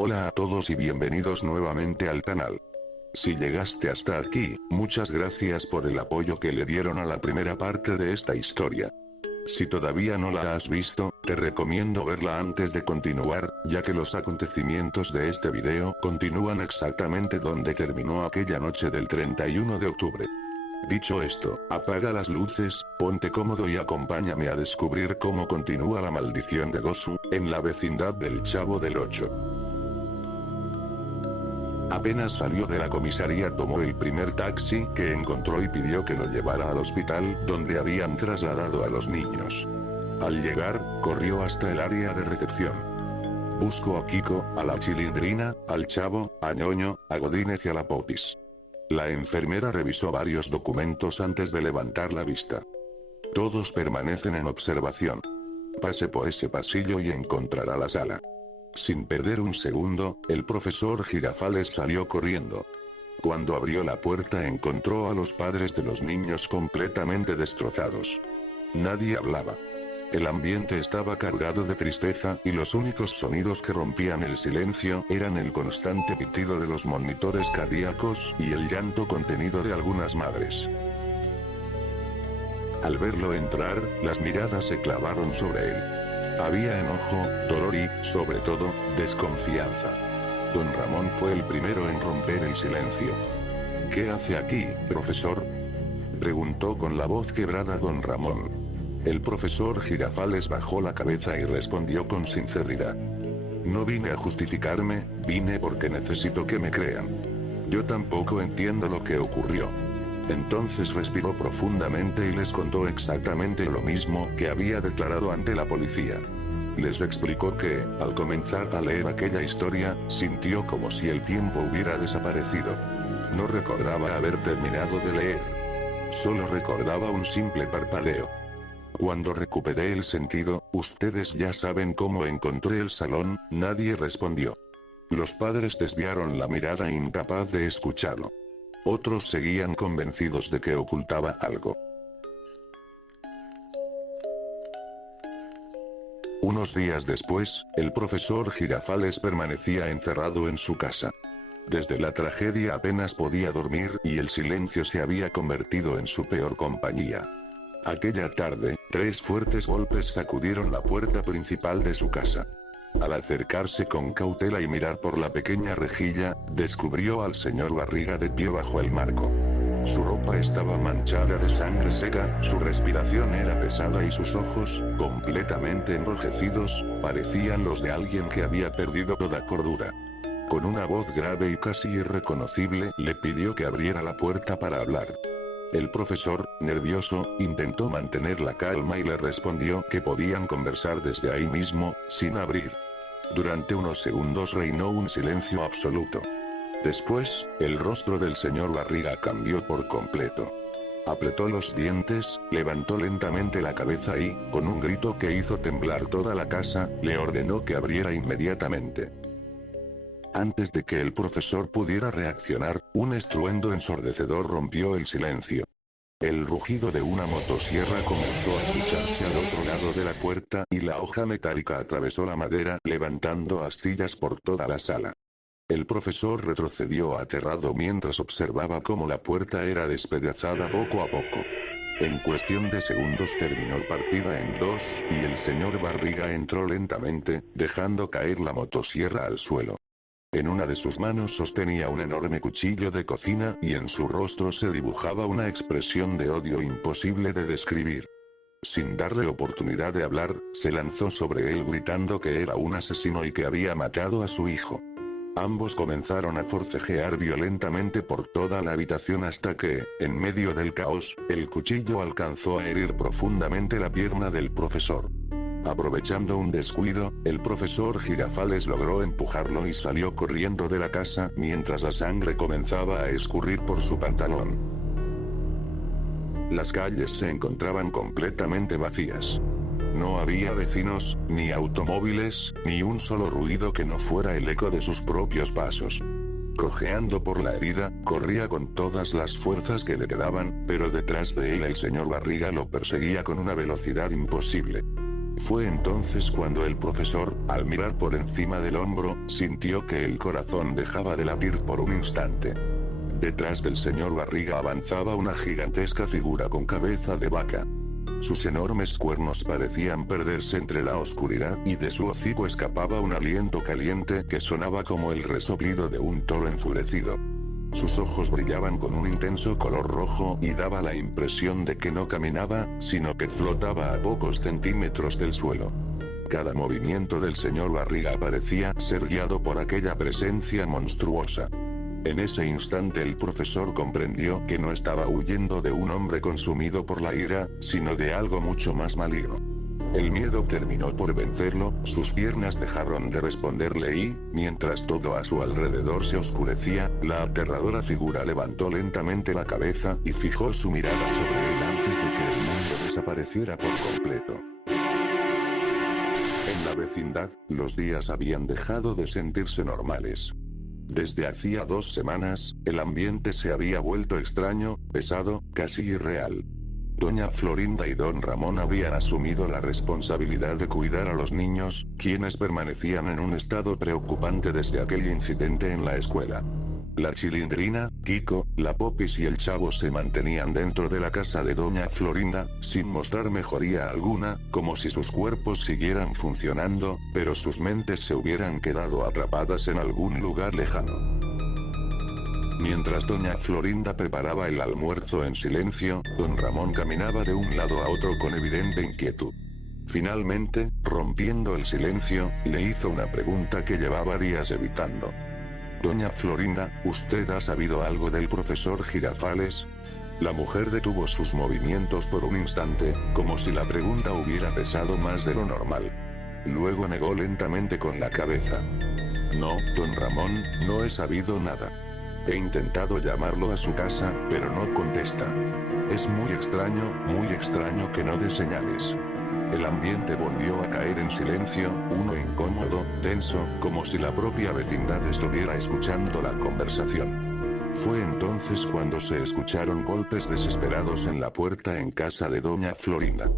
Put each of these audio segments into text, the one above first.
Hola a todos y bienvenidos nuevamente al canal. Si llegaste hasta aquí, muchas gracias por el apoyo que le dieron a la primera parte de esta historia. Si todavía no la has visto, te recomiendo verla antes de continuar, ya que los acontecimientos de este video continúan exactamente donde terminó aquella noche del 31 de octubre. Dicho esto, apaga las luces, ponte cómodo y acompáñame a descubrir cómo continúa la maldición de Gosu, en la vecindad del Chavo del Ocho. Apenas salió de la comisaría tomó el primer taxi que encontró y pidió que lo llevara al hospital donde habían trasladado a los niños. Al llegar, corrió hasta el área de recepción. Buscó a Kiko, a la Chilindrina, al Chavo, a Ñoño, a Godínez y a la Popis. La enfermera revisó varios documentos antes de levantar la vista. Todos permanecen en observación. Pase por ese pasillo y encontrará la sala. Sin perder un segundo, el profesor Girafales salió corriendo. Cuando abrió la puerta encontró a los padres de los niños completamente destrozados. Nadie hablaba. El ambiente estaba cargado de tristeza y los únicos sonidos que rompían el silencio eran el constante pitido de los monitores cardíacos y el llanto contenido de algunas madres. Al verlo entrar, las miradas se clavaron sobre él. Había enojo, dolor y, sobre todo, desconfianza. Don Ramón fue el primero en romper el silencio. ¿Qué hace aquí, profesor?, preguntó con la voz quebrada don Ramón. El profesor Girafales bajó la cabeza y respondió con sinceridad. No vine a justificarme, vine porque necesito que me crean. Yo tampoco entiendo lo que ocurrió. Entonces respiró profundamente y les contó exactamente lo mismo que había declarado ante la policía. Les explicó que, al comenzar a leer aquella historia, sintió como si el tiempo hubiera desaparecido. No recordaba haber terminado de leer. Solo recordaba un simple parpadeo. Cuando recuperé el sentido, ustedes ya saben cómo encontré el salón, nadie respondió. Los padres desviaron la mirada incapaz de escucharlo. Otros seguían convencidos de que ocultaba algo. Unos días después, el profesor Girafales permanecía encerrado en su casa. Desde la tragedia apenas podía dormir y el silencio se había convertido en su peor compañía. Aquella tarde, 3 fuertes golpes sacudieron la puerta principal de su casa. Al acercarse con cautela y mirar por la pequeña rejilla, descubrió al señor Barriga de pie bajo el marco. Su ropa estaba manchada de sangre seca, su respiración era pesada y sus ojos, completamente enrojecidos, parecían los de alguien que había perdido toda cordura. Con una voz grave y casi irreconocible, le pidió que abriera la puerta para hablar. El profesor, nervioso, intentó mantener la calma y le respondió que podían conversar desde ahí mismo, sin abrir. Durante unos segundos reinó un silencio absoluto. Después, el rostro del señor Barriga cambió por completo. Apretó los dientes, levantó lentamente la cabeza y, con un grito que hizo temblar toda la casa, le ordenó que abriera inmediatamente. Antes de que el profesor pudiera reaccionar, un estruendo ensordecedor rompió el silencio. El rugido de una motosierra comenzó a escucharse al otro lado de la puerta y la hoja metálica atravesó la madera, levantando astillas por toda la sala. El profesor retrocedió aterrado mientras observaba cómo la puerta era despedazada poco a poco. En cuestión de segundos terminó partida en 2 y el señor Barriga entró lentamente, dejando caer la motosierra al suelo. En una de sus manos sostenía un enorme cuchillo de cocina y en su rostro se dibujaba una expresión de odio imposible de describir. Sin darle oportunidad de hablar, se lanzó sobre él gritando que era un asesino y que había matado a su hijo. Ambos comenzaron a forcejear violentamente por toda la habitación hasta que, en medio del caos, el cuchillo alcanzó a herir profundamente la pierna del profesor. Aprovechando un descuido, el profesor Girafales logró empujarlo y salió corriendo de la casa mientras la sangre comenzaba a escurrir por su pantalón. Las calles se encontraban completamente vacías. No había vecinos, ni automóviles, ni un solo ruido que no fuera el eco de sus propios pasos. Cojeando por la herida, corría con todas las fuerzas que le quedaban, pero detrás de él el señor Barriga lo perseguía con una velocidad imposible. Fue entonces cuando el profesor, al mirar por encima del hombro, sintió que el corazón dejaba de latir por un instante. Detrás del señor Barriga avanzaba una gigantesca figura con cabeza de vaca. Sus enormes cuernos parecían perderse entre la oscuridad y de su hocico escapaba un aliento caliente que sonaba como el resoplido de un toro enfurecido. Sus ojos brillaban con un intenso color rojo y daba la impresión de que no caminaba, sino que flotaba a pocos centímetros del suelo. Cada movimiento del señor Barriga parecía ser guiado por aquella presencia monstruosa. En ese instante el profesor comprendió que no estaba huyendo de un hombre consumido por la ira, sino de algo mucho más maligno. El miedo terminó por vencerlo, sus piernas dejaron de responderle y, mientras todo a su alrededor se oscurecía, la aterradora figura levantó lentamente la cabeza y fijó su mirada sobre él antes de que el mundo desapareciera por completo. En la vecindad, los días habían dejado de sentirse normales. Desde hacía 2 semanas, el ambiente se había vuelto extraño, pesado, casi irreal. Doña Florinda y don Ramón habían asumido la responsabilidad de cuidar a los niños, quienes permanecían en un estado preocupante desde aquel incidente en la escuela. La Chilindrina, Kiko, la Popis y el Chavo se mantenían dentro de la casa de doña Florinda, sin mostrar mejoría alguna, como si sus cuerpos siguieran funcionando, pero sus mentes se hubieran quedado atrapadas en algún lugar lejano. Mientras doña Florinda preparaba el almuerzo en silencio, don Ramón caminaba de un lado a otro con evidente inquietud. Finalmente, rompiendo el silencio, le hizo una pregunta que llevaba días evitando. Doña Florinda, ¿usted ha sabido algo del profesor Girafales? La mujer detuvo sus movimientos por un instante, como si la pregunta hubiera pesado más de lo normal. Luego negó lentamente con la cabeza. No, don Ramón, no he sabido nada. He intentado llamarlo a su casa, pero no contesta. Es muy extraño que no dé señales. El ambiente volvió a caer en silencio, uno incómodo, tenso, como si la propia vecindad estuviera escuchando la conversación. Fue entonces cuando se escucharon golpes desesperados en la puerta en casa de doña Florinda.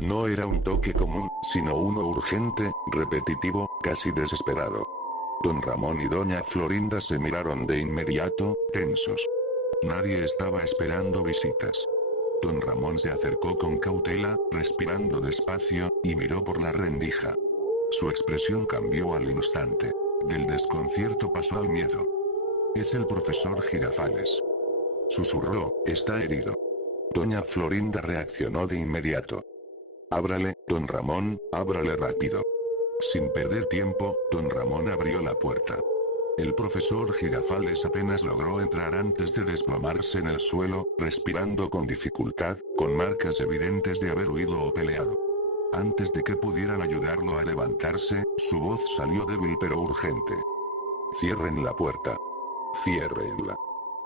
No era un toque común, sino uno urgente, repetitivo, casi desesperado. Don Ramón y doña Florinda se miraron de inmediato, tensos. Nadie estaba esperando visitas. Don Ramón se acercó con cautela, respirando despacio, y miró por la rendija. Su expresión cambió al instante. Del desconcierto pasó al miedo. Es el profesor Girafales. Susurró, está herido. Doña Florinda reaccionó de inmediato. Ábrale, don Ramón, ábrale rápido. Sin perder tiempo, don Ramón abrió la puerta. El profesor Girafales apenas logró entrar antes de desplomarse en el suelo, respirando con dificultad, con marcas evidentes de haber huido o peleado. Antes de que pudieran ayudarlo a levantarse, su voz salió débil pero urgente. Cierren la puerta. Ciérrenla.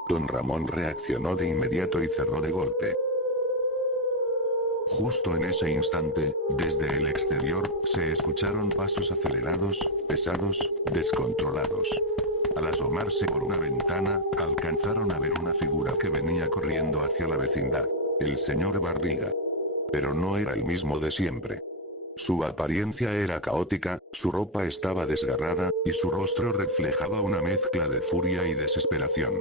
Don Ramón reaccionó de inmediato y cerró de golpe. Justo en ese instante, desde el exterior, se escucharon pasos acelerados, pesados, descontrolados. Al asomarse por una ventana, alcanzaron a ver una figura que venía corriendo hacia la vecindad. El señor Barriga. Pero no era el mismo de siempre. Su apariencia era caótica, su ropa estaba desgarrada, y su rostro reflejaba una mezcla de furia y desesperación.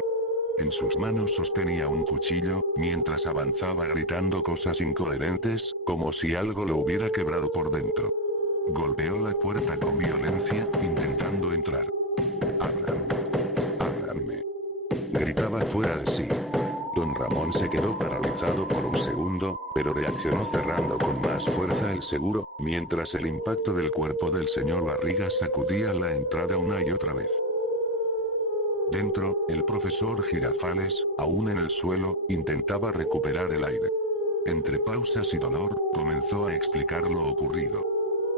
En sus manos sostenía un cuchillo, mientras avanzaba gritando cosas incoherentes, como si algo lo hubiera quebrado por dentro. Golpeó la puerta con violencia, intentando entrar. «Ábranme, ábranme», gritaba fuera de sí. Don Ramón se quedó paralizado por un segundo, pero reaccionó cerrando con más fuerza el seguro, mientras el impacto del cuerpo del señor Barriga sacudía la entrada una y otra vez. Dentro, el profesor Girafales, aún en el suelo, intentaba recuperar el aire. Entre pausas y dolor, comenzó a explicar lo ocurrido.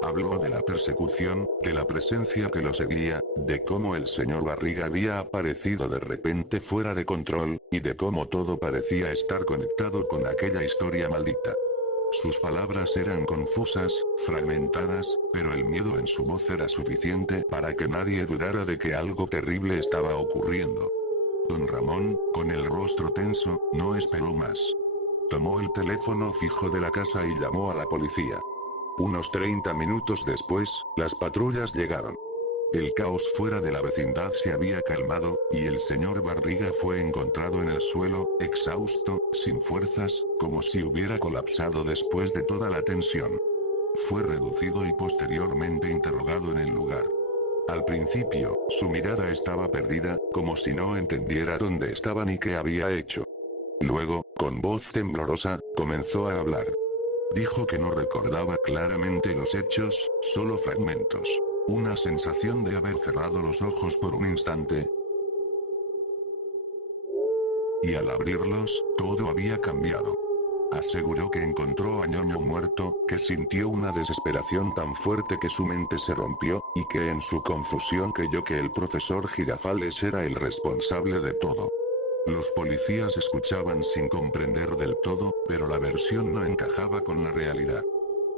Habló de la persecución, de la presencia que lo seguía, de cómo el señor Barriga había aparecido de repente fuera de control, y de cómo todo parecía estar conectado con aquella historia maldita. Sus palabras eran confusas, fragmentadas, pero el miedo en su voz era suficiente para que nadie dudara de que algo terrible estaba ocurriendo. Don Ramón, con el rostro tenso, no esperó más. Tomó el teléfono fijo de la casa y llamó a la policía. Unos 30 minutos después, las patrullas llegaron. El caos fuera de la vecindad se había calmado, y el señor Barriga fue encontrado en el suelo, exhausto, sin fuerzas, como si hubiera colapsado después de toda la tensión. Fue reducido y posteriormente interrogado en el lugar. Al principio, su mirada estaba perdida, como si no entendiera dónde estaba ni qué había hecho. Luego, con voz temblorosa, comenzó a hablar. Dijo que no recordaba claramente los hechos, solo fragmentos. Una sensación de haber cerrado los ojos por un instante. Y al abrirlos, todo había cambiado. Aseguró que encontró a Ñoño muerto, que sintió una desesperación tan fuerte que su mente se rompió, y que en su confusión creyó que el profesor Girafales era el responsable de todo. Los policías escuchaban sin comprender del todo, pero la versión no encajaba con la realidad.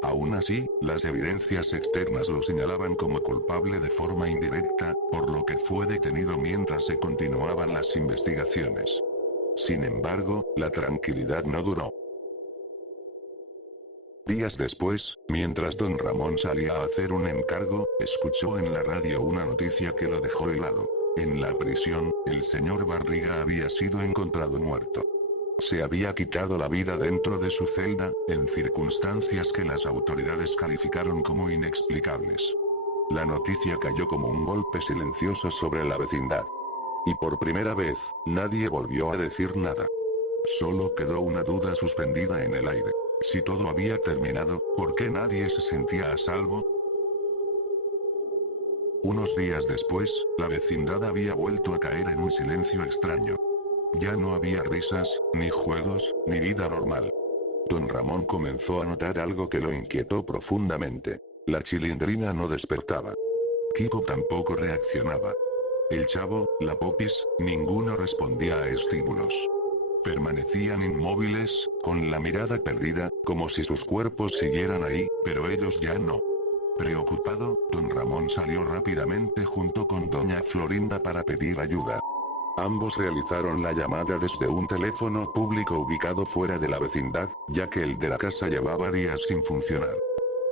Aún así, las evidencias externas lo señalaban como culpable de forma indirecta, por lo que fue detenido mientras se continuaban las investigaciones. Sin embargo, la tranquilidad no duró. Días después, mientras don Ramón salía a hacer un encargo, escuchó en la radio una noticia que lo dejó helado. En la prisión, el señor Barriga había sido encontrado muerto. Se había quitado la vida dentro de su celda, en circunstancias que las autoridades calificaron como inexplicables. La noticia cayó como un golpe silencioso sobre la vecindad. Y por primera vez, nadie volvió a decir nada. Solo quedó una duda suspendida en el aire. Si todo había terminado, ¿por qué nadie se sentía a salvo? Unos días después, la vecindad había vuelto a caer en un silencio extraño. Ya no había risas, ni juegos, ni vida normal. Don Ramón comenzó a notar algo que lo inquietó profundamente. La Chilindrina no despertaba. Kiko tampoco reaccionaba. El Chavo, la Popis, ninguno respondía a estímulos. Permanecían inmóviles, con la mirada perdida, como si sus cuerpos siguieran ahí, pero ellos ya no. Preocupado, don Ramón salió rápidamente junto con doña Florinda para pedir ayuda. Ambos realizaron la llamada desde un teléfono público ubicado fuera de la vecindad, ya que el de la casa llevaba días sin funcionar.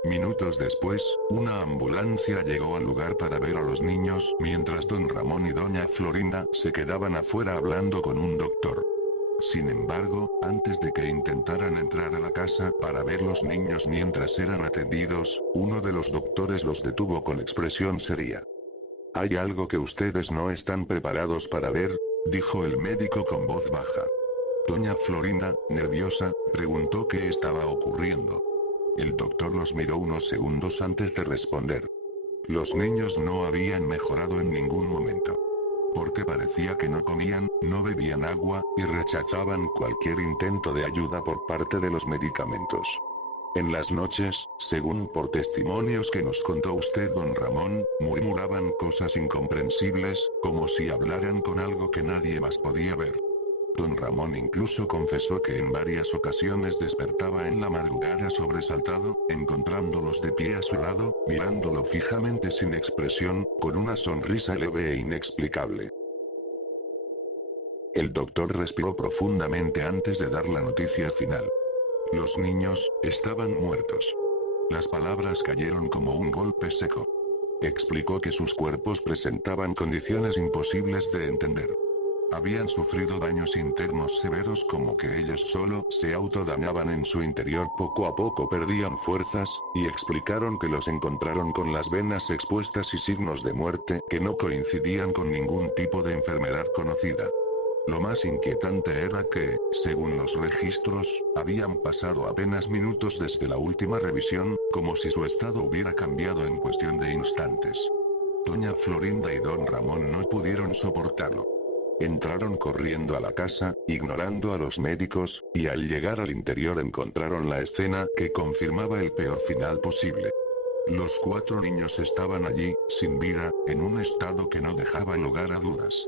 Minutos después, una ambulancia llegó al lugar para ver a los niños, mientras don Ramón y doña Florinda se quedaban afuera hablando con un doctor. Sin embargo, antes de que intentaran entrar a la casa para ver los niños mientras eran atendidos, uno de los doctores los detuvo con expresión seria. «Hay algo que ustedes no están preparados para ver», dijo el médico con voz baja. Doña Florinda, nerviosa, preguntó qué estaba ocurriendo. El doctor los miró unos segundos antes de responder. Los niños no habían mejorado en ningún momento. Porque parecía que no comían, no bebían agua, y rechazaban cualquier intento de ayuda por parte de los medicamentos. En las noches, según por testimonios que nos contó usted don Ramón, murmuraban cosas incomprensibles, como si hablaran con algo que nadie más podía ver. Don Ramón incluso confesó que en varias ocasiones despertaba en la madrugada sobresaltado, encontrándolos de pie a su lado, mirándolo fijamente sin expresión, con una sonrisa leve e inexplicable. El doctor respiró profundamente antes de dar la noticia final. Los niños estaban muertos. Las palabras cayeron como un golpe seco. Explicó que sus cuerpos presentaban condiciones imposibles de entender. Habían sufrido daños internos severos, como que ellos solo se autodañaban en su interior, poco a poco perdían fuerzas, y explicaron que los encontraron con las venas expuestas y signos de muerte que no coincidían con ningún tipo de enfermedad conocida. Lo más inquietante era que, según los registros, habían pasado apenas minutos desde la última revisión, como si su estado hubiera cambiado en cuestión de instantes. Doña Florinda y don Ramón no pudieron soportarlo. Entraron corriendo a la casa, ignorando a los médicos, y al llegar al interior encontraron la escena que confirmaba el peor final posible. Los 4 niños estaban allí, sin vida, en un estado que no dejaba lugar a dudas.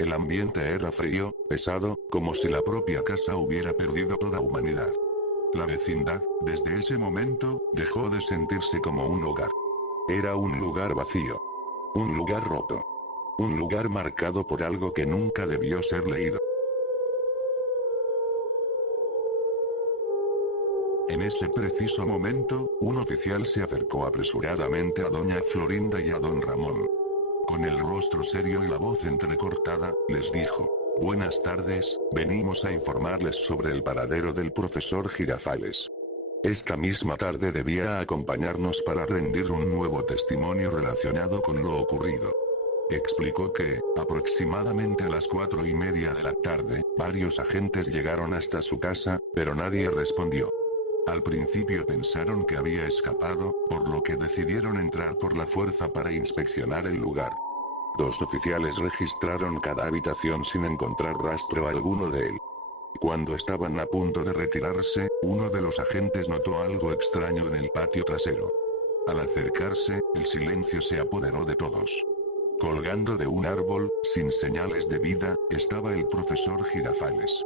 El ambiente era frío, pesado, como si la propia casa hubiera perdido toda humanidad. La vecindad, desde ese momento, dejó de sentirse como un hogar. Era un lugar vacío. Un lugar roto. Un lugar marcado por algo que nunca debió ser leído. En ese preciso momento, un oficial se acercó apresuradamente a doña Florinda y a don Ramón. Con el rostro serio y la voz entrecortada, les dijo: «Buenas tardes, venimos a informarles sobre el paradero del profesor Girafales. Esta misma tarde debía acompañarnos para rendir un nuevo testimonio relacionado con lo ocurrido». Explicó que, aproximadamente a las 4:30 de la tarde, varios agentes llegaron hasta su casa, pero nadie respondió. Al principio pensaron que había escapado, por lo que decidieron entrar por la fuerza para inspeccionar el lugar. 2 oficiales registraron cada habitación sin encontrar rastro alguno de él. Cuando estaban a punto de retirarse, uno de los agentes notó algo extraño en el patio trasero. Al acercarse, el silencio se apoderó de todos. Colgando de un árbol, sin señales de vida, estaba el profesor Girafales.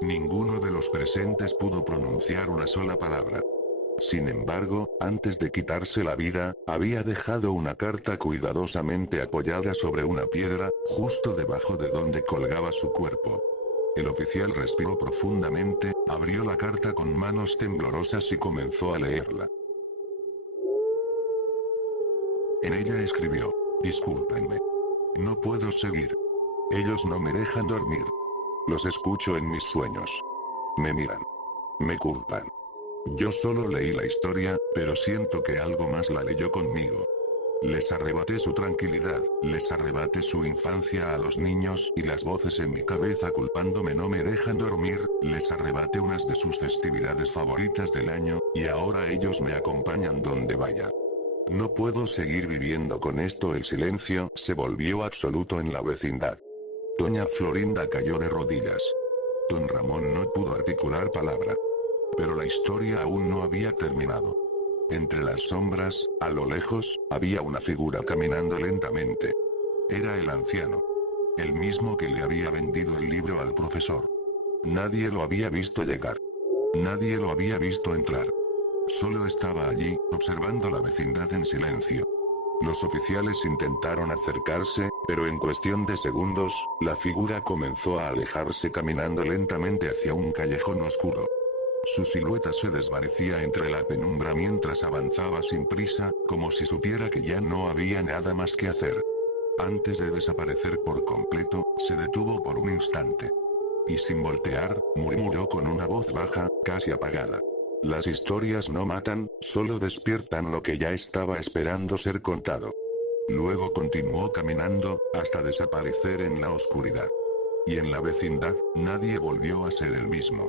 Ninguno de los presentes pudo pronunciar una sola palabra. Sin embargo, antes de quitarse la vida, había dejado una carta cuidadosamente apoyada sobre una piedra, justo debajo de donde colgaba su cuerpo. El oficial respiró profundamente, abrió la carta con manos temblorosas y comenzó a leerla. En ella escribió: «Discúlpenme. No puedo seguir. Ellos no me dejan dormir. Los escucho en mis sueños. Me miran. Me culpan. Yo solo leí la historia, pero siento que algo más la leyó conmigo. Les arrebaté su tranquilidad, les arrebaté su infancia a los niños y las voces en mi cabeza culpándome no me dejan dormir, les arrebaté unas de sus festividades favoritas del año, y ahora ellos me acompañan donde vaya. No puedo seguir viviendo con esto». El silencio se volvió absoluto en la vecindad. Doña Florinda cayó de rodillas. Don Ramón no pudo articular palabra. Pero la historia aún no había terminado. Entre las sombras, a lo lejos, había una figura caminando lentamente. Era el anciano. El mismo que le había vendido el libro al profesor. Nadie lo había visto llegar. Nadie lo había visto entrar. Solo estaba allí, observando la vecindad en silencio. Los oficiales intentaron acercarse, pero en cuestión de segundos, la figura comenzó a alejarse caminando lentamente hacia un callejón oscuro. Su silueta se desvanecía entre la penumbra mientras avanzaba sin prisa, como si supiera que ya no había nada más que hacer. Antes de desaparecer por completo, se detuvo por un instante. Y sin voltear, murmuró con una voz baja, casi apagada: «Las historias no matan, solo despiertan lo que ya estaba esperando ser contado». Luego continuó caminando, hasta desaparecer en la oscuridad. Y en la vecindad, nadie volvió a ser el mismo.